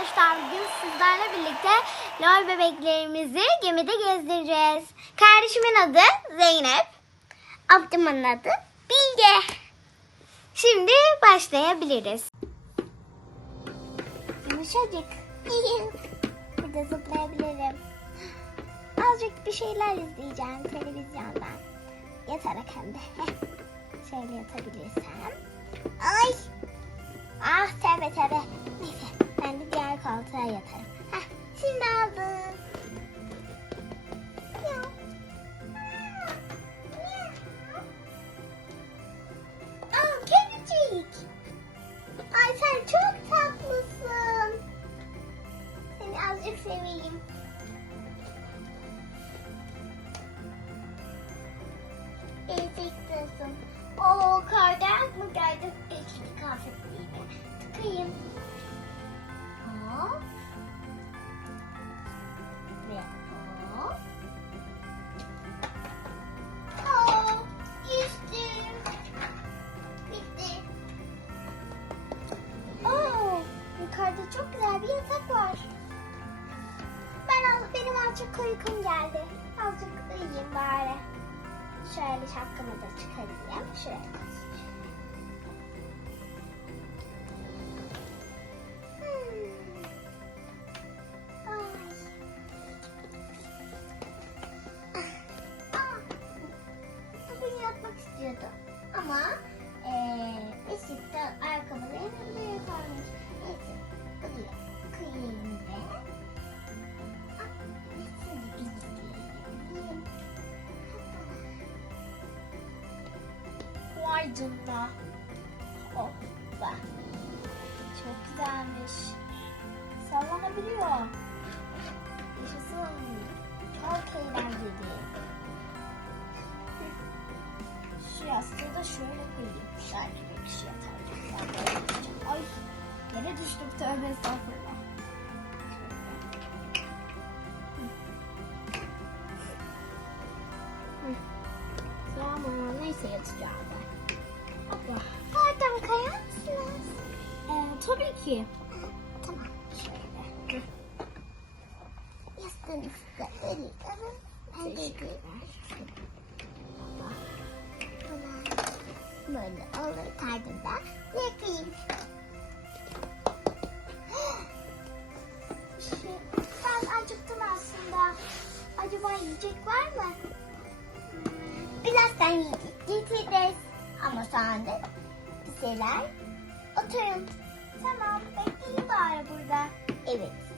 arkadaşlar bugün sizlerle birlikte lol bebeklerimizi gemide gezdireceğiz. Kardeşimin adı Zeynep. Abdımın adı Bilge. Şimdi başlayabiliriz. Yumuşacık. Burada zıplayabilirim. Azıcık bir şeyler izleyeceğim televizyondan. Yatarak hem de. Şöyle yatabilirsem. Ay! Koltuğa yatarım. Heh, şimdi aldım. Aa çok tatlısın. Seni azıcık seveyim. Eziklisin. Oo kardan yukarıda çok güzel bir yatak var. Ben al, benim azıcık uykum geldi. Azıcık uyuyayım bari. Şöyle şapkamı da çıkarayım. Şöyle. Hmm. Canına. Hoppa. Çok güzelmiş. Sallanabiliyor. Yaşasın. Çok eğlenceli. Şu yastığı da şöyle koyayım. Şöyle bir kişi yatar. Ay yere düştüm tövbe estağfurullah. Tamam neyse yatacağım Hoppa. Pardon kayar mısınız? Ee, tabii ki. Tamam şöyle. Yastığınızı da öyle. Ben de Böyle olur kaydında yakayım. Şey, ben acıktım aslında. Acaba yiyecek var mı? Birazdan yiyecek getiririz. Ama şu anda şeyler oturun. Tamam bekleyin bari burada. Evet.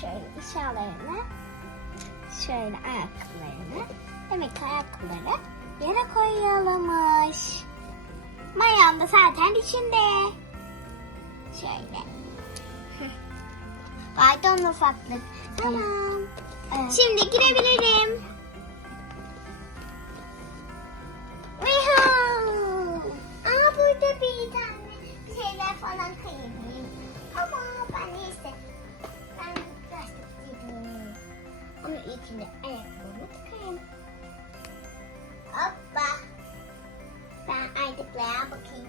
Şöyle eşyalarını, şöyle ayakkabılarını, demek ki ayakkabıları yere koyuyorlarmış. Mayam da zaten içinde. Şöyle. Pardon ufaklık. Tamam. Şimdi girebilirim. Aydıklaya bakayım.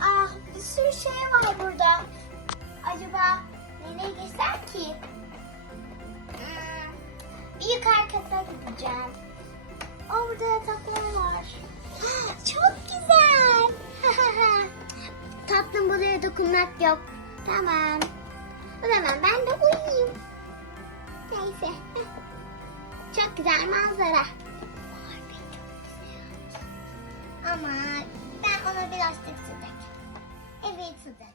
Ah bir sürü şey var burada. Acaba nereye geçsem ki? Hmm, bir yukarı kata gideceğim. Aa burada yataklar var. Çok güzel. Tatlım buraya dokunmak yok. Tamam. O zaman ben de uyuyayım. Neyse. Çok güzel manzara. Ama ben ona birazcık sıcak. Evet sıcak.